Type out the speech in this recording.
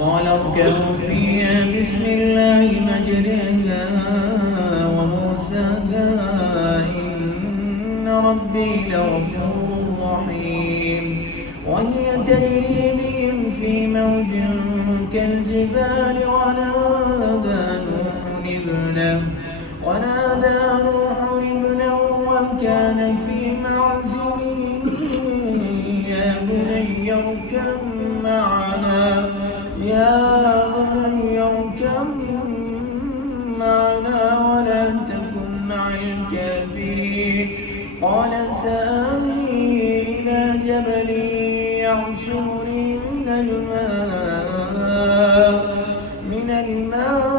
قال اركبوا فيها بسم الله مجريها ومرساها إن ربي لغفور رحيم وهي تجري بهم في موج كالجبال ونادى نوح ابنه وكان في معزل يا بني اركب معنا ولا تكن مع الكافرين قال سآوي إلى جبل يعصمني من الماء